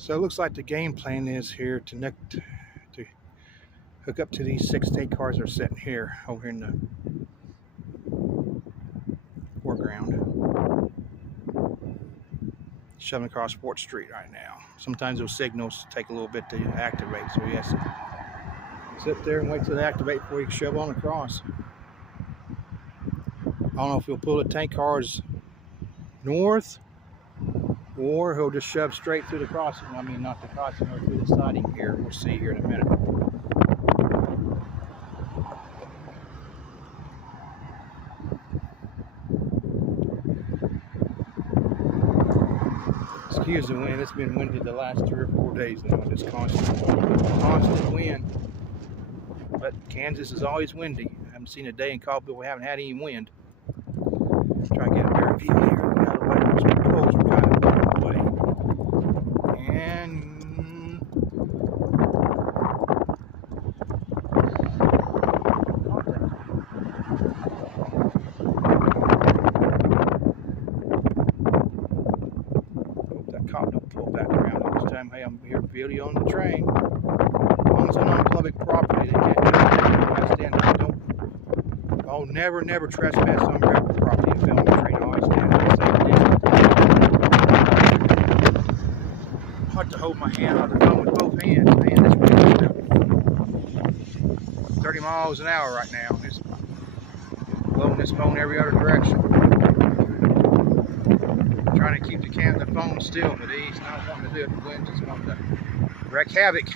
So it looks like the game plan is here to hook up to these 6 tank cars that are sitting here over in the foreground. Shoving across 4th Street right now. Sometimes those signals take a little bit to activate, so he has to sit there and wait till they activate before he can shove on across. I don't know if he'll pull the tank cars north or he'll just shove straight through the crossing. I mean, not the crossing, or through the siding here. We'll see here in a minute. Excuse the wind. It's been windy the last 3 or 4 days now. Just constant wind. But Kansas is always windy. I haven't seen a day in Cobbville we haven't had any wind. Try to get a better view here. Out of the way. Those poles are kind of far away. And cop don't pull back around all this time. Hey, I'm here videoing the train. As long as I'm on public property, they can't do anything. I don't. Oh, never trespass on private property and film the train. Always stand at the same distance. Hard to hold my hand on the phone with both hands, man. This wind's 30 miles an hour right now. Just blowing this phone every other direction. Trying to keep the phone still, but he's not wanting to do it. The wind just wanting to wreak havoc.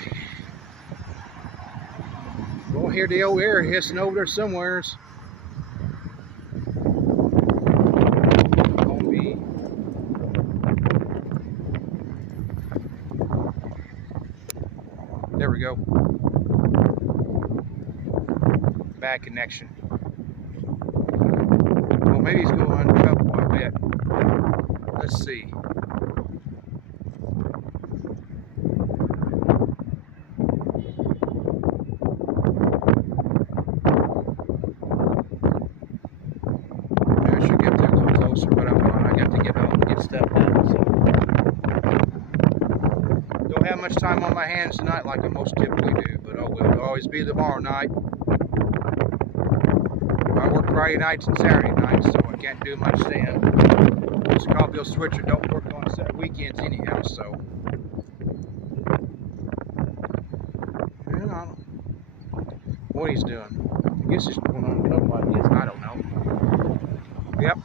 We'll hear the old air hissing over there somewheres. There we go. Bad connection. Well, maybe he's going uncoupled, I bet. Let's see. Maybe I should get there a little closer, but I got to get home and get stuff done. So. Don't have much time on my hands tonight like I most typically do, but oh well. It'll always be tomorrow night. I work Friday nights and Saturday nights, so I can't do much then. This Cobbville switcher don't work on weekends anyhow, so. I don't know what he's doing. I guess he's going on a couple like this. I don't know. Yep.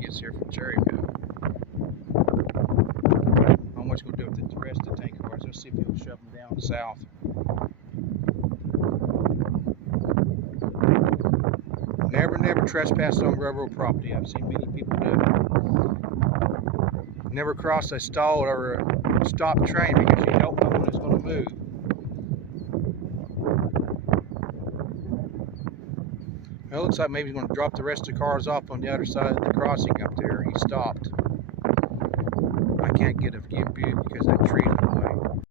Gets here from Cherryville. I'm just going to do it with the rest of the tank cars. Let's see if he'll shove them down south. Never trespass on railroad property. I've seen many people do it. Never cross a stalled or a stopped train because you don't know when it's going to move. Well, it looks like maybe he's going to drop the rest of the cars off on the other side of the crossing up there. He stopped. I can't get a view because that tree's in the way.